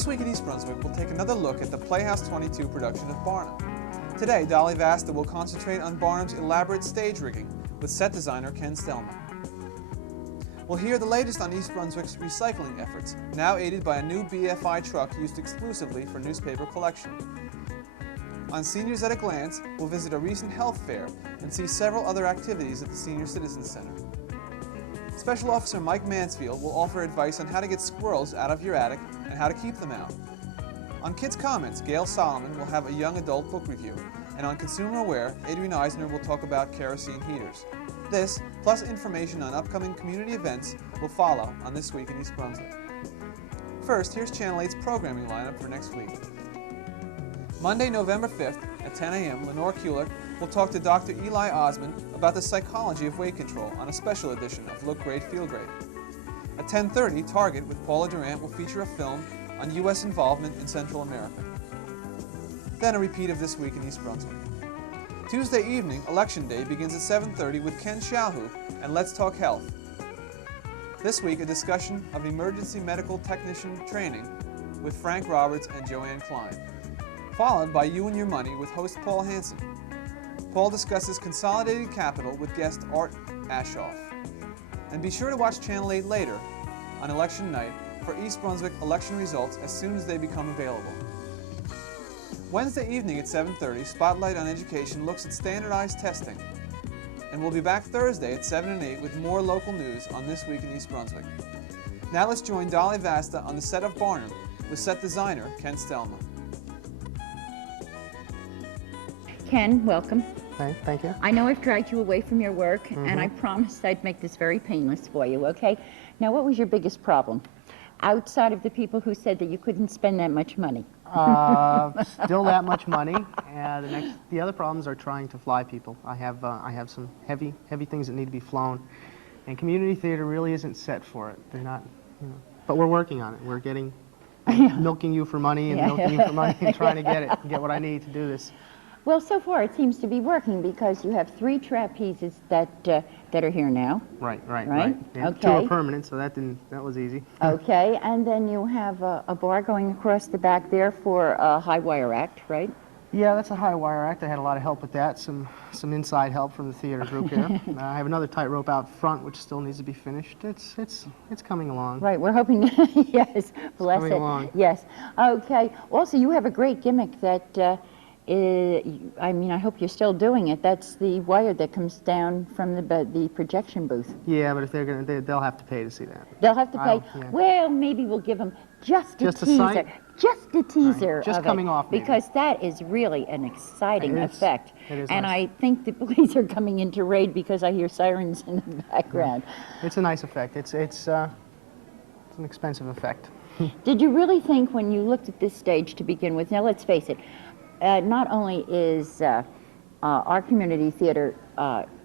This week in East Brunswick, we'll take another look at the Playhouse 22 production of Barnum. Today, Dolly Vasta will concentrate on Barnum's elaborate stage rigging with set designer Ken Stelman. We'll hear the latest on East Brunswick's recycling efforts, now aided by a new BFI truck used exclusively for newspaper collection. On Seniors at a Glance, we'll visit a recent health fair and see several other activities at the Senior Citizen Center. Special Officer Mike Mansfield will offer advice on how to get squirrels out of your attic and how to keep them out. On Kids Comments, Gail Solomon will have a young adult book review, and on Consumer Aware, Adrian Eisner will talk about kerosene heaters. This, plus information on upcoming community events, will follow on This Week in East Brunswick. First, here's Channel 8's programming lineup for next week. Monday, November 5th at 10 a.m., Lenore Kulick will talk to Dr. Eli Osmond about the psychology of weight control on a special edition of Look Great, Feel Great. At 10:30, Target with Paula Durant will feature a film on U.S. involvement in Central America. Then a repeat of This Week in East Brunswick. Tuesday evening, Election Day, begins at 7:30 with Ken Shalhoub and Let's Talk Health. This week, a discussion of emergency medical technician training with Frank Roberts and Joanne Klein. Followed by You and Your Money with host Paul Hansen. Paul discusses consolidated capital with guest Art Ashoff. And be sure to watch Channel 8 later on election night for East Brunswick election results as soon as they become available. Wednesday evening at 7:30, Spotlight on Education looks at standardized testing. And we'll be back Thursday at 7 and 8 with more local news on This Week in East Brunswick. Now let's join Dolly Vasta on the set of Barnum with set designer Ken Stelman. Ken, welcome. Thank you. I know I've dragged you away from your work, and I promised I'd make this very painless for you, okay? Now, what was your biggest problem? Outside of the people who said that you couldn't spend that much money. Still that much money. The other problems are trying to fly people. I have some heavy things that need to be flown, and community theater really isn't set for it. They're not, but we're working on it. We're getting milking you for money and milking you for money and trying to get what I need to do this. Well, so far it seems to be working because you have 3 trapezes that are here now. Right. Yeah, okay. 2 are permanent, so that was easy. Okay, and then you have a bar going across the back there for a high wire act, right? Yeah, that's a high wire act. I had a lot of help with that, some inside help from the theater group here. I have another tightrope out front, which still needs to be finished. It's coming along. Right, we're hoping. Yes, bless coming it. Along. Yes. Okay. Also, you have a great gimmick that. I mean, I hope you're still doing it. That's the wire that comes down from the projection booth. Yeah, but if they'll have to pay to see that. They'll have to pay. Yeah. Well, maybe we'll give them just a teaser. Sight? Just a teaser Right. Just of coming it, off, maybe. because that is really an exciting effect. It is and nice. I think the police are coming into raid because I hear sirens in the background. It's a nice effect. It's an expensive effect. Did you really think when you looked at this stage to begin with? Now, let's face it. Not only is our community theater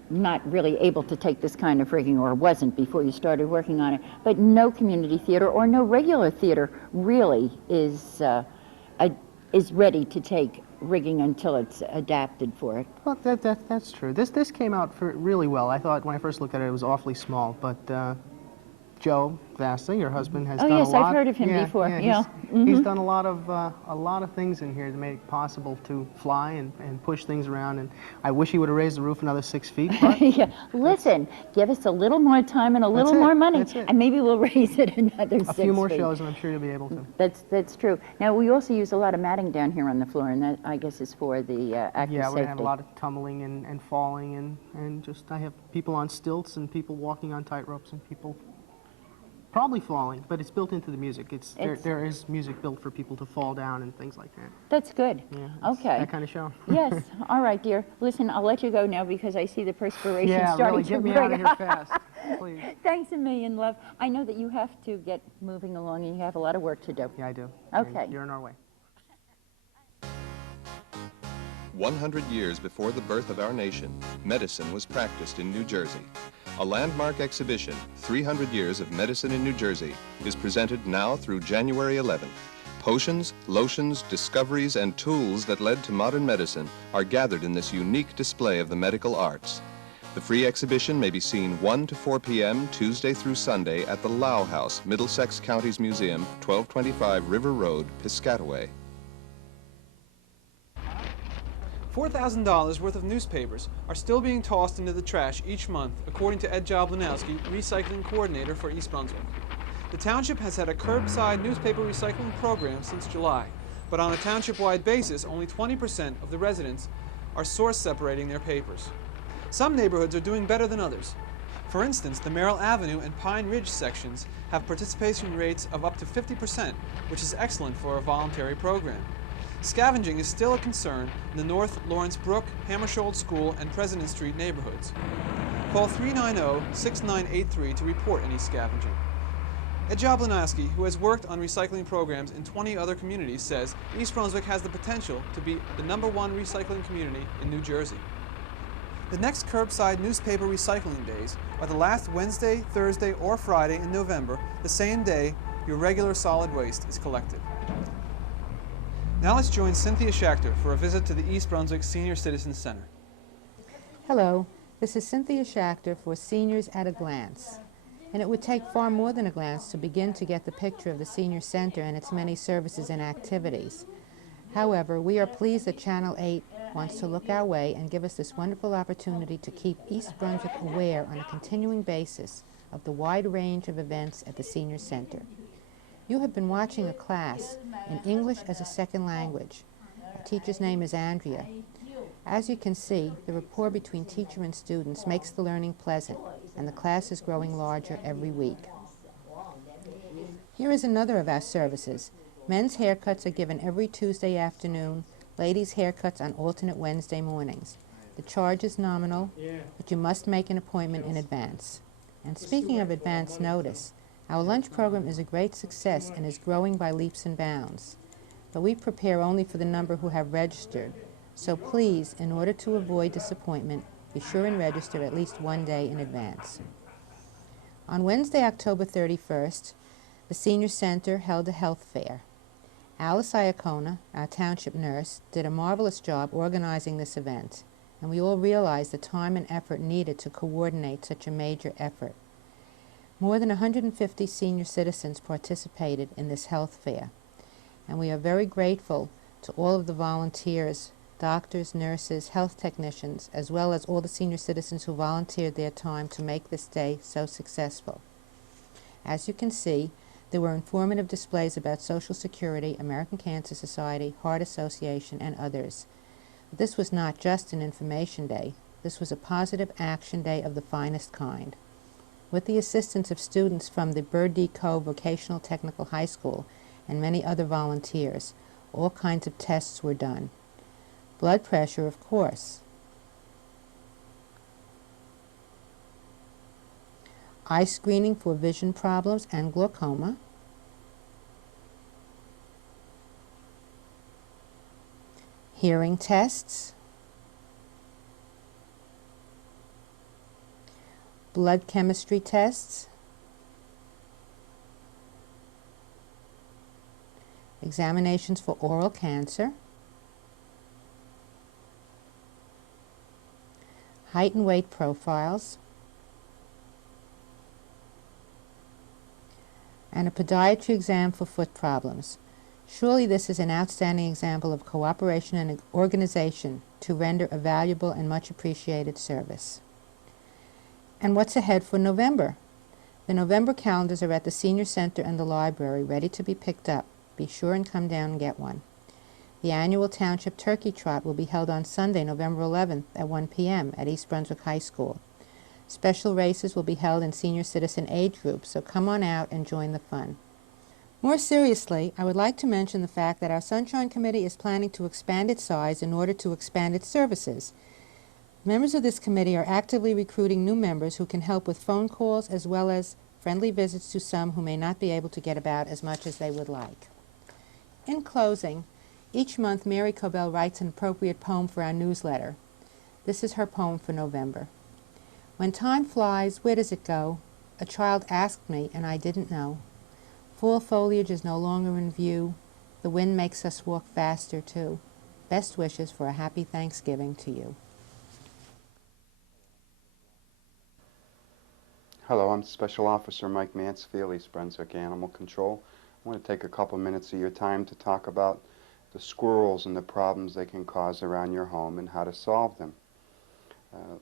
not really able to take this kind of rigging, or wasn't before you started working on it, but no community theater or no regular theater really is ready to take rigging until it's adapted for it. Well, that's true. This came out really well. I thought when I first looked at it, it was awfully small, but Joe Vasta, your husband, has done a lot. Oh yes, I've heard of him before. Yeah. He's done a lot of things in here to make it possible to fly and push things around. And I wish he would have raised the roof another 6 feet. But yeah. Listen, give us a little more time and a little more money, and maybe we'll raise it another 6 feet. A few more shows, and I'm sure you'll be able to. That's true. Now we also use a lot of matting down here on the floor, and that I guess is for the active safety. Yeah, we're gonna have a lot of tumbling and falling, and just I have people on stilts and people walking on tightropes and people. Probably falling, but it's built into the music. There is music built for people to fall down and things like that. That's good. Yeah, okay. That kind of show. Yes. All right, dear. Listen, I'll let you go now because I see the perspiration starting to break. Yeah, really, get me out of here fast, please. Thanks a million, love. I know that you have to get moving along and you have a lot of work to do. Yeah, I do. Okay. You're in our way. 100 years before the birth of our nation, medicine was practiced in New Jersey. A landmark exhibition, 300 Years of Medicine in New Jersey, is presented now through January 11th. Potions, lotions, discoveries, and tools that led to modern medicine are gathered in this unique display of the medical arts. The free exhibition may be seen 1 to 4 p.m. Tuesday through Sunday at the Lau House, Middlesex County's Museum, 1225 River Road, Piscataway. $4,000 worth of newspapers are still being tossed into the trash each month, according to Ed Jablinowski, recycling coordinator for East Brunswick. The township has had a curbside newspaper recycling program since July, but on a township-wide basis, only 20% of the residents are source separating their papers. Some neighborhoods are doing better than others. For instance, the Merrill Avenue and Pine Ridge sections have participation rates of up to 50%, which is excellent for a voluntary program. Scavenging is still a concern in the North Lawrence Brook, Hammersholt School, and President Street neighborhoods. Call 390-6983 to report any scavenging. Ed Jablinowski, who has worked on recycling programs in 20 other communities, says East Brunswick has the potential to be the #1 recycling community in New Jersey. The next curbside newspaper recycling days are the last Wednesday, Thursday, or Friday in November, the same day your regular solid waste is collected. Now let's join Cynthia Schachter for a visit to the East Brunswick Senior Citizens Center. Hello, this is Cynthia Schachter for Seniors at a Glance. And it would take far more than a glance to begin to get the picture of the Senior Center and its many services and activities. However, we are pleased that Channel 8 wants to look our way and give us this wonderful opportunity to keep East Brunswick aware on a continuing basis of the wide range of events at the Senior Center. You have been watching a class in English as a second language. Our teacher's name is Andrea. As you can see, the rapport between teacher and students makes the learning pleasant, and the class is growing larger every week. Here is another of our services. Men's haircuts are given every Tuesday afternoon, ladies' haircuts on alternate Wednesday mornings. The charge is nominal, but you must make an appointment in advance. And speaking of advance notice, our lunch program is a great success and is growing by leaps and bounds. But we prepare only for the number who have registered. So please, in order to avoid disappointment, be sure and register at least one day in advance. On Wednesday, October 31st, the Senior Center held a health fair. Alice Iacona, our township nurse, did a marvelous job organizing this event, and we all realize the time and effort needed to coordinate such a major effort. More than 150 senior citizens participated in this health fair, and we are very grateful to all of the volunteers, doctors, nurses, health technicians, as well as all the senior citizens who volunteered their time to make this day so successful. As you can see, there were informative displays about Social Security, American Cancer Society, Heart Association, and others. But this was not just an information day. This was a positive action day of the finest kind. With the assistance of students from the Birdie Cove Vocational Technical High School and many other volunteers, all kinds of tests were done. Blood pressure, of course. Eye screening for vision problems and glaucoma. Hearing tests. Blood chemistry tests. Examinations for oral cancer. Height and weight profiles, and a podiatry exam for foot problems. Surely this is an outstanding example of cooperation and organization to render a valuable and much appreciated service. And what's ahead for November? The November calendars are at the Senior Center and the library, ready to be picked up. Be sure and come down and get one. The annual Township Turkey Trot will be held on Sunday, November 11th at 1 p.m. at East Brunswick High School. Special races will be held in senior citizen age groups, so come on out and join the fun. More seriously, I would like to mention the fact that our Sunshine Committee is planning to expand its size in order to expand its services. Members of this committee are actively recruiting new members who can help with phone calls as well as friendly visits to some who may not be able to get about as much as they would like. In closing, each month Mary Cobell writes an appropriate poem for our newsletter. This is her poem for November. When time flies, where does it go? A child asked me, and I didn't know. Fall foliage is no longer in view. The wind makes us walk faster, too. Best wishes for a happy Thanksgiving to you. Hello, I'm Special Officer Mike Mansfield, East Brunswick Animal Control. I want to take a couple minutes of your time to talk about the squirrels and the problems they can cause around your home and how to solve them.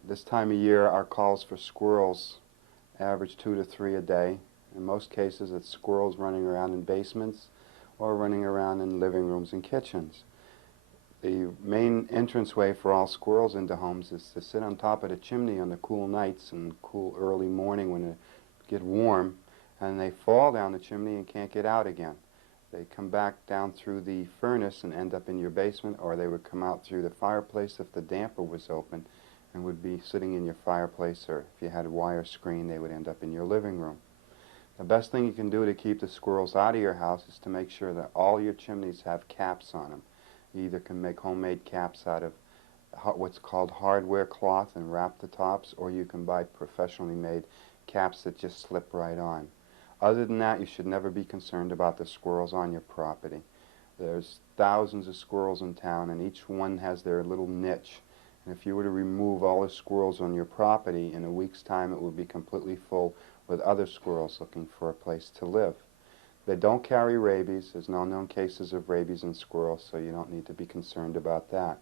This time of year, our calls for squirrels average 2 to 3 a day. In most cases, it's squirrels running around in basements or running around in living rooms and kitchens. The main entranceway for all squirrels into homes is to sit on top of the chimney on the cool nights and cool early morning when it gets warm, and they fall down the chimney and can't get out again. They come back down through the furnace and end up in your basement, or they would come out through the fireplace if the damper was open and would be sitting in your fireplace, or if you had a wire screen, they would end up in your living room. The best thing you can do to keep the squirrels out of your house is to make sure that all your chimneys have caps on them. You either can make homemade caps out of what's called hardware cloth and wrap the tops, or you can buy professionally made caps that just slip right on. Other than that, you should never be concerned about the squirrels on your property. There's thousands of squirrels in town, and each one has their little niche. And if you were to remove all the squirrels on your property, in a week's time it would be completely full with other squirrels looking for a place to live. They don't carry rabies. There's no known cases of rabies in squirrels, so you don't need to be concerned about that.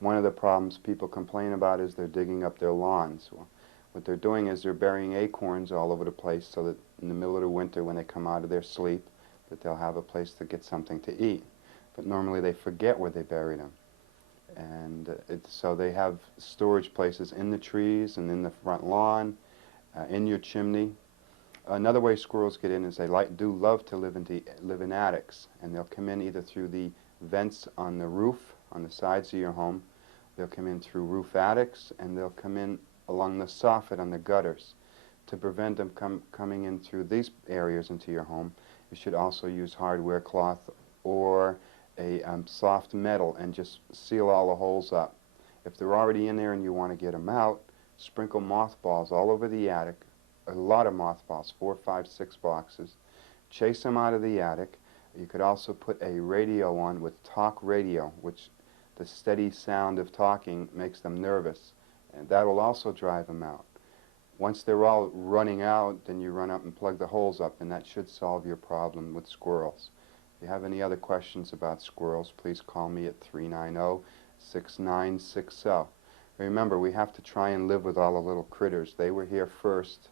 One of the problems people complain about is they're digging up their lawns. Well, what they're doing is they're burying acorns all over the place so that in the middle of the winter when they come out of their sleep that they'll have a place to get something to eat. But normally they forget where they buried them. And so they have storage places in the trees and in the front lawn, in your chimney. Another way squirrels get in is they do love to live in attics, and they'll come in either through the vents on the roof, on the sides of your home. They'll come in through roof attics, and they'll come in along the soffit on the gutters. To prevent them coming in through these areas into your home, you should also use hardware cloth or a soft metal and just seal all the holes up. If they're already in there and you want to get them out, sprinkle mothballs all over the attic. A lot of mothballs, 4, 5, 6 boxes. Chase them out of the attic. You could also put a radio on with talk radio, which the steady sound of talking makes them nervous, and that will also drive them out. Once they're all running out, then you run up and plug the holes up, and that should solve your problem with squirrels. If you have any other questions about squirrels, please call me at 390-6960. Remember, we have to try and live with all the little critters. They were here first.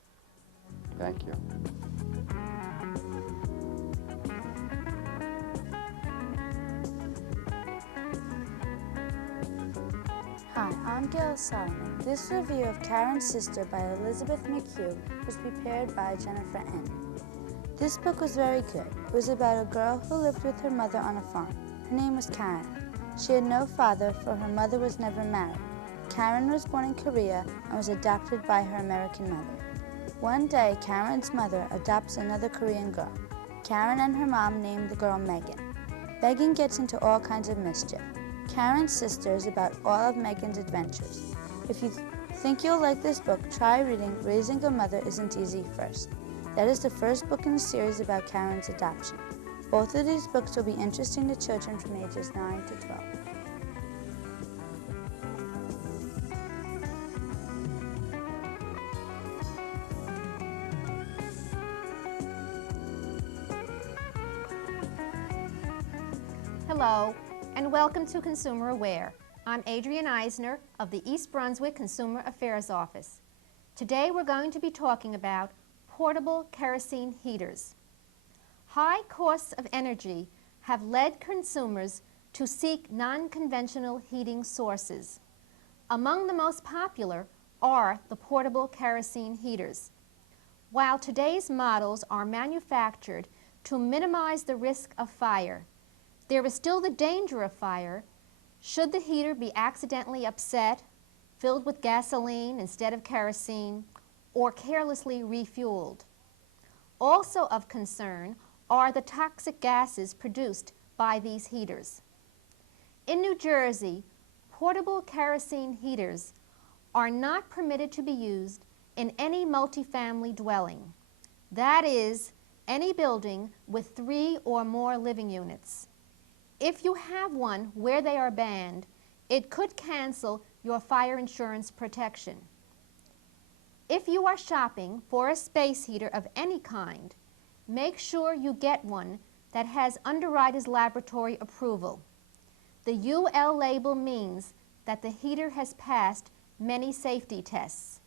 Thank you. Hi, I'm Gail Solomon. This review of Karen's Sister by Elizabeth McHugh was prepared by Jennifer N. This book was very good. It was about a girl who lived with her mother on a farm. Her name was Karen. She had no father, for her mother was never married. Karen was born in Korea and was adopted by her American mother. One day, Karen's mother adopts another Korean girl. Karen and her mom name the girl Megan. Megan gets into all kinds of mischief. Karen's Sister is about all of Megan's adventures. If you think you'll like this book, try reading Raising a Mother Isn't Easy first. That is the first book in the series about Karen's adoption. Both of these books will be interesting to children from ages 9 to 12. Hello, and welcome to Consumer Aware. I'm Adrienne Eisner of the East Brunswick Consumer Affairs Office. Today we're going to be talking about portable kerosene heaters. High costs of energy have led consumers to seek non-conventional heating sources. Among the most popular are the portable kerosene heaters. While today's models are manufactured to minimize the risk of fire, there is still the danger of fire should the heater be accidentally upset, filled with gasoline instead of kerosene, or carelessly refueled. Also of concern are the toxic gases produced by these heaters. In New Jersey, portable kerosene heaters are not permitted to be used in any multifamily dwelling. That is, any building with 3 or more living units. If you have one where they are banned, it could cancel your fire insurance protection. If you are shopping for a space heater of any kind, make sure you get one that has Underwriters Laboratory approval. The UL label means that the heater has passed many safety tests.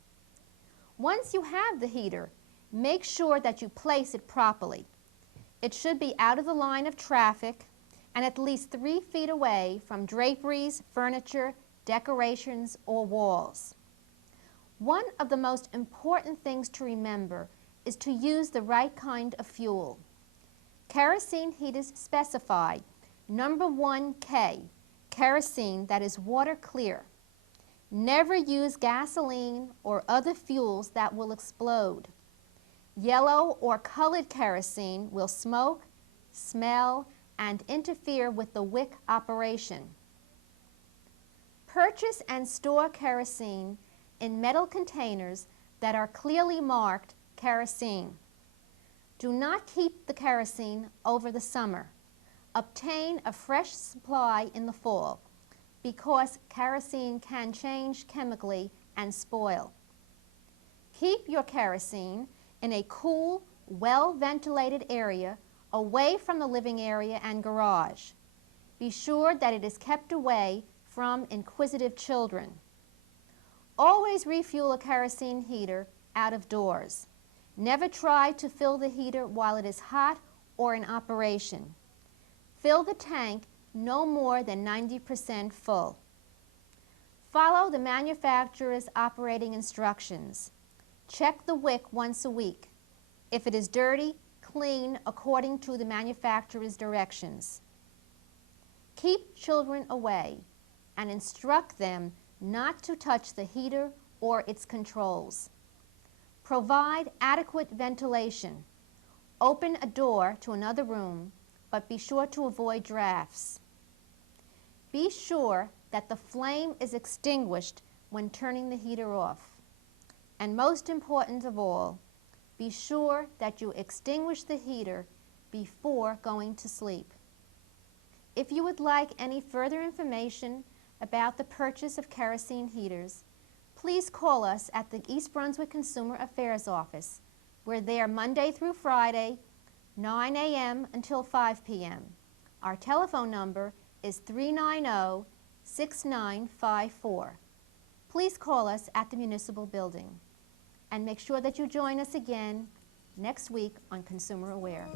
Once you have the heater, make sure that you place it properly. It should be out of the line of traffic and at least 3 feet away from draperies, furniture, decorations, or walls. One of the most important things to remember is to use the right kind of fuel. Kerosene heaters specify number 1K, kerosene that is water clear. Never use gasoline or other fuels that will explode. Yellow or colored kerosene will smoke, smell, and interfere with the wick operation. Purchase and store kerosene in metal containers that are clearly marked kerosene. Do not keep the kerosene over the summer. Obtain a fresh supply in the fall because kerosene can change chemically and spoil. Keep your kerosene in a cool, well-ventilated area away from the living area and garage. Be sure that it is kept away from inquisitive children. Always refuel a kerosene heater out of doors. Never try to fill the heater while it is hot or in operation. Fill the tank no more than 90% full. Follow the manufacturer's operating instructions. Check the wick once a week. If it is dirty, clean according to the manufacturer's directions. Keep children away and instruct them not to touch the heater or its controls. Provide adequate ventilation. Open a door to another room, but be sure to avoid drafts. Be sure that the flame is extinguished when turning the heater off. And most important of all, be sure that you extinguish the heater before going to sleep. If you would like any further information about the purchase of kerosene heaters, please call us at the East Brunswick Consumer Affairs Office. We're there Monday through Friday, 9 a.m. until 5 p.m. Our telephone number is 390-6954. Please call us at the Municipal Building. And make sure that you join us again next week on Consumer Aware.